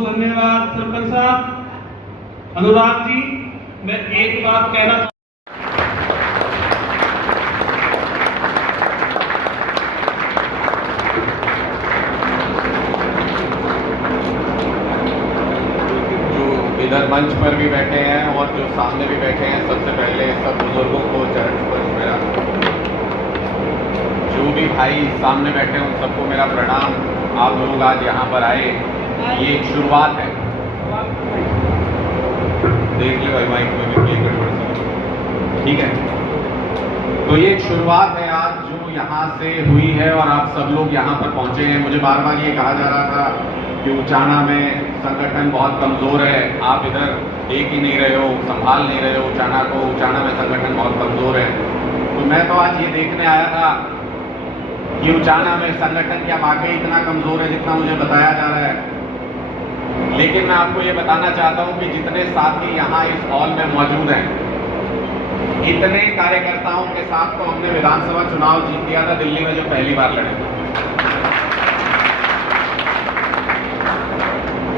बहुत धन्यवाद सरपंच साहब। अनुराग जी, मैं एक बात कहना जो इधर मंच पर भी बैठे हैं और जो सामने भी बैठे हैं, सबसे पहले सब बुजुर्गों को चरण स्पर्श मेरा, जो भी भाई सामने बैठे हैं उन सबको मेरा प्रणाम। आप लोग आज यहाँ पर आए, ये एक शुरुआत है। देख ले भाई माइक में भी प्ले कर थोड़ा सा, ठीक है। तो ये एक शुरुआत है आज जो यहाँ से हुई है और आप सब लोग यहाँ पर पहुँचे हैं। मुझे बार बार ये कहा जा रहा था कि उचाना में संगठन बहुत कमज़ोर है, आप इधर देख ही नहीं रहे हो, संभाल नहीं रहे हो उचाना को, उचाना में संगठन बहुत कमज़ोर है। तो मैं तो आज ये देखने आया था कि उचाना में संगठन क्या वाकई इतना कमज़ोर है जितना मुझे बताया जा रहा है। लेकिन मैं आपको ये बताना चाहता हूँ कि जितने साथी यहाँ इस हॉल में मौजूद हैं, इतने कार्यकर्ताओं के साथ तो हमने विधानसभा चुनाव जीत दिया था दिल्ली में, जो पहली बार लड़े थे।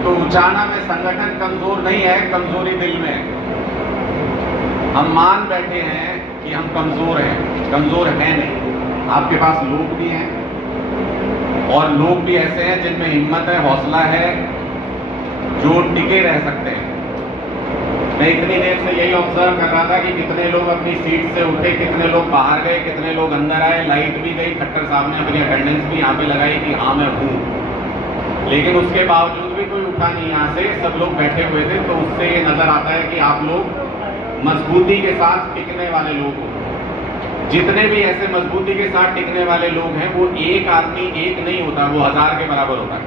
तो उचाना में संगठन कमजोर नहीं है, कमजोरी दिल में है। हम मान बैठे हैं कि हम कमजोर हैं, कमजोर हैं नहीं। आपके पास लोग भी हैं और लोग भी ऐसे हैं जिनमें हिम्मत है, हौसला है, जो टिके रह सकते हैं। मैं इतनी देर से यही ऑब्जर्व कर रहा था कि कितने लोग अपनी सीट से उठे, कितने लोग बाहर गए, कितने लोग अंदर आए। लाइट भी गई, खट्टर साहब ने अपनी अटेंडेंस भी यहाँ पे लगाई कि हाँ मैं हूँ, लेकिन उसके बावजूद भी कोई उठा नहीं यहाँ से, सब लोग बैठे हुए थे। तो उससे ये नजर आता है कि आप लोग मजबूती के साथ टिकने वाले लोग हो। जितने भी ऐसे मजबूती के साथ टिकने वाले लोग हैं, वो एक आदमी एक नहीं होता, वो 1000 के बराबर होता है।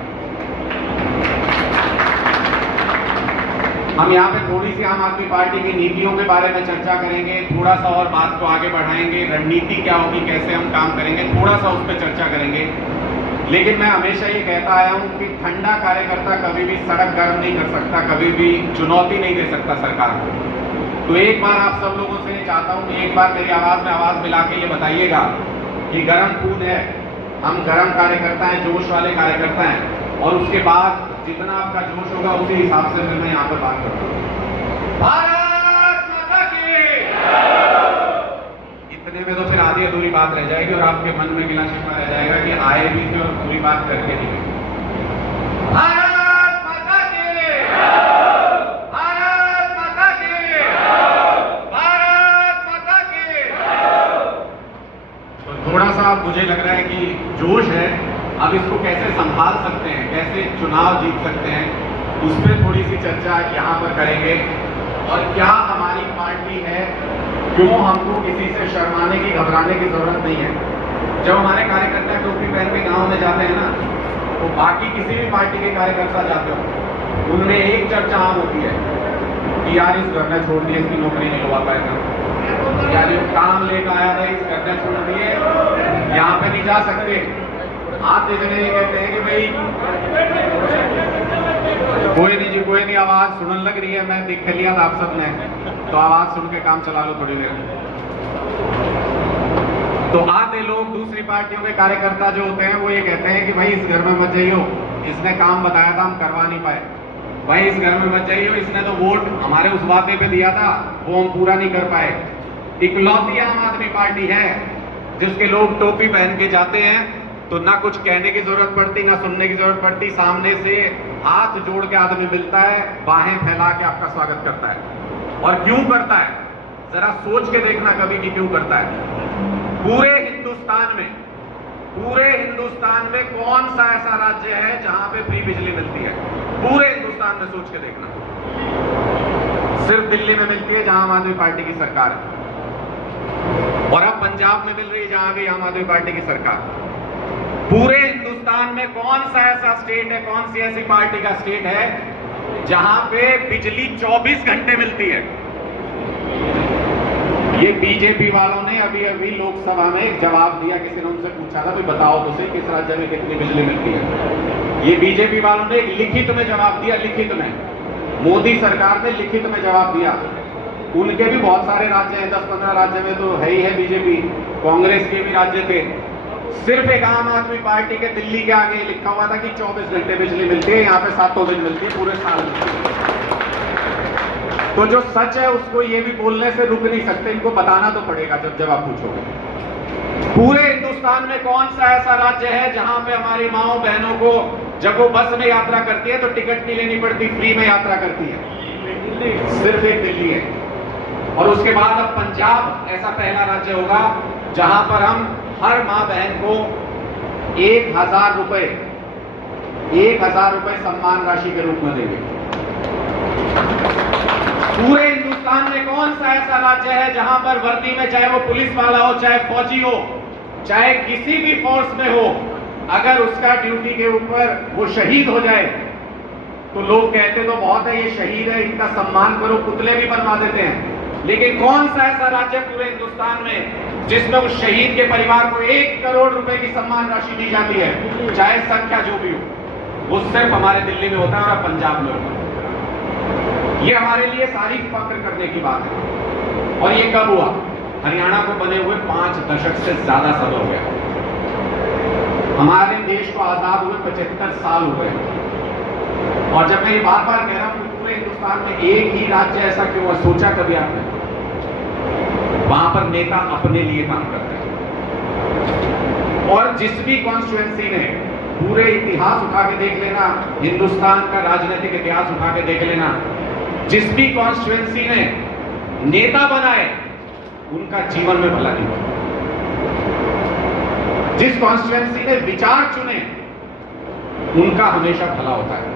हम यहाँ पे थोड़ी सी आम आदमी पार्टी की नीतियों के बारे में चर्चा करेंगे, थोड़ा सा और बात को आगे बढ़ाएंगे, रणनीति क्या होगी, कैसे हम काम करेंगे, थोड़ा सा उस पर चर्चा करेंगे। लेकिन मैं हमेशा ये कहता आया हूँ कि ठंडा कार्यकर्ता कभी भी सड़क गर्म नहीं कर सकता, कभी भी चुनौती नहीं दे सकता सरकार को। तो एक बार आप सब लोगों से चाहता हूँ कि एक बार मेरी आवाज में आवाज मिला के ये बताइएगा कि गर्म खून है, हम गर्म कार्यकर्ता हैं, जोश वाले कार्यकर्ता हैं। और उसके बाद जितना आपका जोश होगा उसी हिसाब से फिर मैं यहाँ पर बात करता हूँ। भारत माता की, इतने में तो फिर आधी अधूरी बात रह जाएगी और आपके मन में गिला शिकवा रह जाएगा कि आए भी थे और पूरी बात करके नहीं गए। भारत माता की, भारत माता की, भारत माता की। तो थोड़ा सा मुझे लग रहा है कि जोश है, अब इसको कैसे संभाल सकते हैं, कैसे चुनाव जीत सकते हैं, उस पर थोड़ी सी चर्चा यहाँ पर करेंगे। और क्या हमारी पार्टी है, क्यों हमको किसी से शर्माने की, घबराने की जरूरत नहीं है। जब हमारे कार्यकर्ता टोपी पहन के गांव में जाते हैं ना, तो बाकी किसी भी पार्टी के कार्यकर्ता जाते हो, उनमें एक चर्चा आम होती है कि यार इस घर ने छोड़ दिए, इसकी नौकरी नहीं लगा पाएगा, या जो काम लेकर आया था इस घर ने छोड़ दिए, यहाँ पे नहीं जा सकते। आप इतने ये कहते हैं कि भाई कोई नहीं जी, कोई नहीं, आवाज सुनने लग रही है, मैं देख लिया था आप सबने, तो आवाज सुन के काम चला लो थोड़ी देर। तो आते लोग दूसरी पार्टियों के कार्यकर्ता जो होते हैं वो ये कहते हैं कि भाई इस घर में मत जाइयो, इसने काम बताया था हम करवा नहीं पाए, भाई इस घर में मत जाइयो, इसने तो वोट हमारे उस वादे पे दिया था वो हम पूरा नहीं कर पाए। इकलौती आम आदमी पार्टी है जिसके लोग टोपी पहन के जाते हैं तो ना कुछ कहने की जरूरत पड़ती, ना सुनने की जरूरत पड़ती, सामने से हाथ जोड़ के आदमी मिलता है, बाहें फैला के आपका स्वागत करता है। और क्यों करता है, जरा सोच के देखना कभी कि क्यों करता है। पूरे हिंदुस्तान में कौन सा ऐसा राज्य है जहां पे फ्री बिजली मिलती है? पूरे हिंदुस्तान में सोच के देखना, सिर्फ दिल्ली में मिलती है जहां आम आदमी पार्टी की सरकार है, और अब पंजाब में मिल रही है जहां भी आम आदमी पार्टी की सरकार। पूरे हिंदुस्तान में कौन सा ऐसा स्टेट है, कौन सी ऐसी पार्टी का स्टेट है जहां पे बिजली 24 घंटे मिलती है? ये बीजेपी वालों ने अभी अभी लोकसभा में एक जवाब दिया, किसी ने उनसे पूछा था भाई बताओ तो सही किस राज्य में कितनी बिजली मिलती है। ये बीजेपी वालों ने एक लिखित में जवाब दिया, लिखित में, मोदी सरकार ने लिखित में जवाब दिया। उनके भी बहुत सारे राज्य हैं, 10-15 राज्य में तो है ही है बीजेपी, कांग्रेस के भी राज्य थे, सिर्फ एक आम आदमी पार्टी के दिल्ली के आगे लिखा हुआ था कि 24 घंटे बिजली मिलती है, यहाँ पे 7 दिन मिलती है, पूरे साल मिलती है। तो जो सच है उसको ये भी बोलने से रुक नहीं सकते, इनको बताना तो पड़ेगा जब आप पूछोगे। पूरे हिंदुस्तान में कौन सा ऐसा राज्य है जहां पे हमारी माओ बहनों को जब वो बस में यात्रा करती है तो टिकट नहीं लेनी पड़ती, फ्री में यात्रा करती है? सिर्फ एक दिल्ली है। और उसके बाद अब पंजाब ऐसा पहला राज्य होगा जहां पर हम हर मां बहन को 1,000 रुपए सम्मान राशि के रूप में देंगे। पूरे हिंदुस्तान में कौन सा ऐसा राज्य है जहां पर वर्दी में, चाहे वो पुलिस वाला हो, चाहे फौजी हो, चाहे किसी भी फोर्स में हो, अगर उसका ड्यूटी के ऊपर वो शहीद हो जाए तो लोग कहते तो बहुत है ये शहीद है, इनका सम्मान करो, पुतले भी बनवा देते हैं। लेकिन कौन सा ऐसा राज्य पूरे हिंदुस्तान में जिसमें उस शहीद के परिवार को 1 करोड़ रुपए की सम्मान राशि दी जाती है, चाहे संख्या जो भी हो? वो सिर्फ हमारे दिल्ली में होता है और पंजाब में होता है। ये हमारे लिए सारी फक्र करने की बात है। और ये कब हुआ? हरियाणा को बने हुए 5 दशक से ज्यादा समय हो गया। हमारे देश को आजाद हुए 75 साल हो गए। और जब मैं ये बार बार कह रहा हूं कि पूरे हिंदुस्तान में एक ही राज्य ऐसा क्यों है, सोचा कभी आपने? वहां पर नेता अपने लिए काम करते हैं। और जिस भी कॉन्स्टिट्यूएंसी में, पूरे इतिहास उठा के देख लेना, हिंदुस्तान का राजनीतिक इतिहास उठा के देख लेना, जिस भी कॉन्स्टिट्यूएंसी ने नेता बनाए उनका जीवन में भला नहीं हुआ। जिस कॉन्स्टिट्यूएंसी ने विचार चुने उनका हमेशा भला होता है।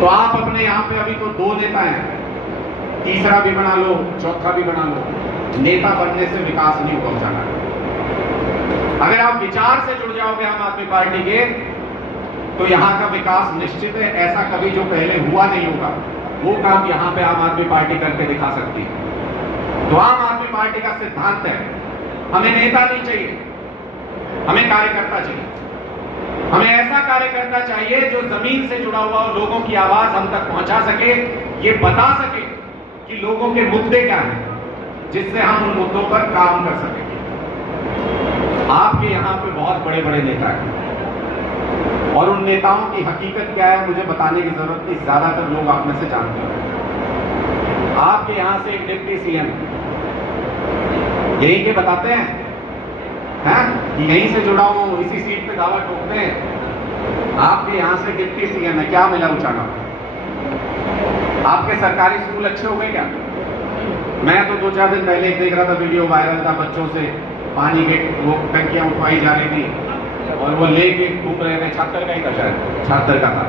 तो आप अपने यहां पे अभी तो 2 नेता हैं, तीसरा भी बना लो, चौथा भी बना लो, नेता बनने से विकास नहीं होगा जाना। अगर आप विचार से जुड़ जाओगे आम आदमी पार्टी के, तो यहां का विकास निश्चित है। ऐसा कभी जो पहले हुआ नहीं होगा वो काम यहां पे आम आदमी पार्टी करके दिखा सकती है। तो आम आदमी पार्टी का सिद्धांत है, हमें नेता नहीं चाहिए, हमें कार्यकर्ता चाहिए। हमें ऐसा कार्यकर्ता चाहिए जो जमीन से जुड़ा हुआ हो, लोगों की आवाज हम तक पहुंचा सके, ये बता सके कि लोगों के मुद्दे क्या हैं, जिससे हम उन मुद्दों पर काम कर सकें। आपके यहां पे बहुत बड़े बड़े नेता हैं और उन नेताओं की हकीकत क्या है मुझे बताने की जरूरत नहीं, ज्यादातर लोग आप में से जानते हैं। आपके यहां से एक डिप्टी सीएम यही के बताते हैं कि यहीं से जुड़ा हूं, इसी सीट पे दावा ठोकते हैं। आपके यहां से डिप्टी सीएम है, क्या मिला उचाना? आपके सरकारी स्कूल अच्छे हो गए क्या? मैं तो 2-4 दिन पहले देख रहा था, वीडियो वायरल था, बच्चों से पानी के वो टंकियां उठवाई जा रही थी और वो लेके घूम रहे थे। छात्र का ही था, शायद छात्र का था।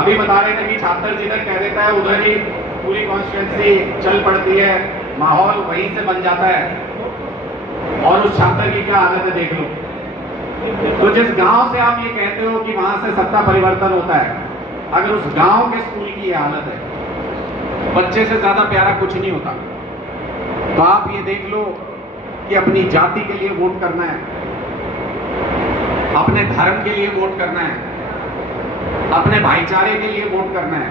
अभी बता रहे थे कि छात्र जिधर कह देता है उधर ही पूरी कॉन्स्टिट्यूएंसी चल पड़ती है, माहौल वहीं से बन जाता है। और उस छात्र की क्या हालत है देख लो। तो जिस गांव से आप ये कहते हो कि वहां से सत्ता परिवर्तन होता है, अगर उस गांव के स्कूल की ये हालत है, बच्चे से ज्यादा प्यारा कुछ नहीं होता। तो आप ये देख लो कि अपनी जाति के लिए वोट करना है, अपने धर्म के लिए वोट करना है, अपने भाईचारे के लिए वोट करना है,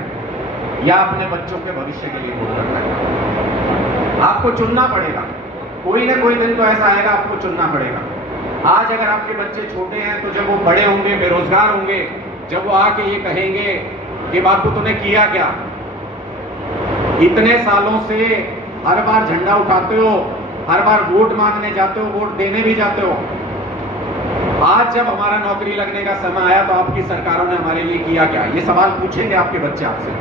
या अपने बच्चों के भविष्य के लिए वोट करना है। आपको चुनना पड़ेगा। कोई ना कोई दिन तो ऐसा आएगा आपको चुनना पड़ेगा। आज अगर आपके बच्चे छोटे हैं तो जब वो बड़े होंगे, बेरोजगार होंगे, जब वो आके ये कहेंगे कि बापू तूने किया क्या, इतने सालों से हर बार झंडा उठाते हो, हर बार वोट मांगने जाते हो, वोट देने भी जाते हो, आज जब हमारा नौकरी लगने का समय आया तो आपकी सरकारों ने हमारे लिए किया क्या? ये सवाल पूछेंगे आपके बच्चे आपसे।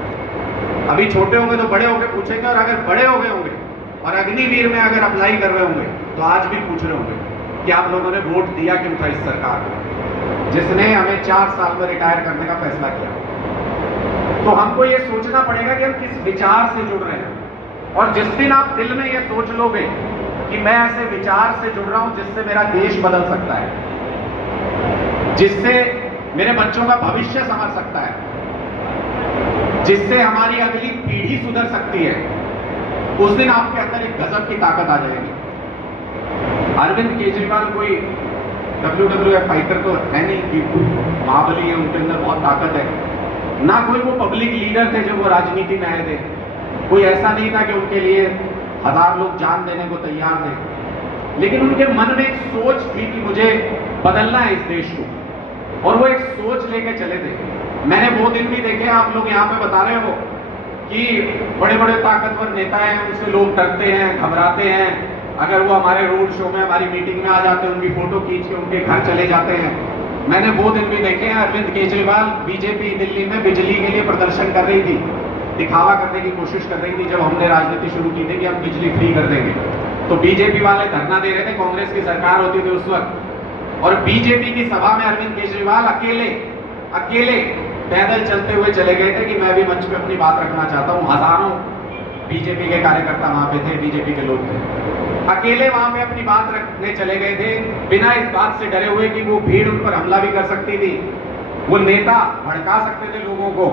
अभी छोटे होंगे तो बड़े होंगे पूछेंगे, और अगर बड़े हो गए होंगे और अग्निवीर में अगर अप्लाई कर रहे होंगे तो आज भी पूछ रहे होंगे कि आप लोगों ने वोट दिया क्यों था इस सरकार को, जिसने हमें 4 साल में रिटायर करने का फैसला किया। तो हमको ये सोचना पड़ेगा कि हम किस विचार से जुड़ रहे हैं। और जिस दिन आप दिल में ये सोच लोगे कि मैं ऐसे विचार से जुड़ रहा हूं जिससे मेरा देश बदल सकता है, जिससे मेरे बच्चों का भविष्य संवर सकता है, जिससे हमारी अगली पीढ़ी सुधर सकती है, उस दिन आपके अंदर एक गजब की ताकत आ जाएगी। अरविंद केजरीवाल कोई WWF फाइटर तो है नहीं कि महाबली है, उनके अंदर बहुत ताकत है। ना कोई वो पब्लिक लीडर थे जब वो राजनीति में आए थे। कोई ऐसा नहीं था कि उनके लिए 1000 लोग जान देने को तैयार थे। लेकिन उनके मन में एक सोच थी कि मुझे बदलना है इस देश को, और वो एक सोच लेके चले थे। मैंने वो दिन भी देखे, आप लोग यहाँ पे बता रहे हो कि बड़े बड़े ताकतवर नेता हैं, उनसे लोग डरते हैं, घबराते हैं। अगर वो हमारे रोड शो में, हमारी मीटिंग में आ जाते हैं, उनकी फोटो खींच के उनके घर चले जाते हैं। मैंने वो दिन भी देखे हैं। अरविंद केजरीवाल, बीजेपी दिल्ली में बिजली के लिए प्रदर्शन कर रही थी, दिखावा करने की कोशिश कर रही थी जब हमने राजनीति शुरू की थी कि हम बिजली फ्री कर देंगे, तो बीजेपी वाले धरना दे रहे थे, कांग्रेस की सरकार होती थी उस वक्त, और बीजेपी की सभा में अरविंद केजरीवाल अकेले पैदल चलते हुए चले गए थे कि मैं भी मंच पे अपनी बात रखना चाहता हूं। हजारों बीजेपी के कार्यकर्ता वहां पे थे, बीजेपी के लोग थे, अकेले वहां पे अपनी बात रखने चले गए थे, बिना इस बात से डरे हुए कि वो भीड़ उन पर हमला भी कर सकती थी, वो नेता भड़का सकते थे लोगों को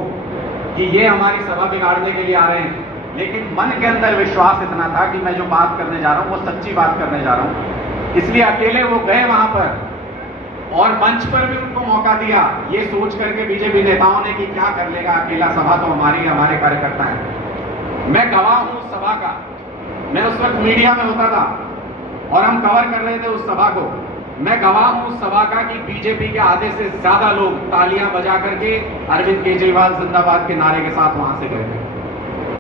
कि ये हमारी सभा बिगाड़ने के लिए आ रहे हैं। लेकिन मन के अंदर विश्वास इतना था कि मैं जो बात करने जा रहा हूं वो सच्ची बात करने जा रहा हूं, इसलिए अकेले वो गए वहां पर और मंच पर भी उनको मौका दिया, ये सोच करके बीजेपी नेताओं ने कि क्या कर लेगा अकेला, सभा तो हमारी, हमारे कार्यकर्ता हैं। मैं गवाह हूं उस सभा का, मैं उस वक्त मीडिया में होता था और हम कवर कर रहे थे उस सभा को। मैं गवाह हूं उस सभा का कि बीजेपी के आधे से ज्यादा लोग तालियां बजा करके अरविंद केजरीवाल जिंदाबाद के नारे के साथ वहां से गए थे।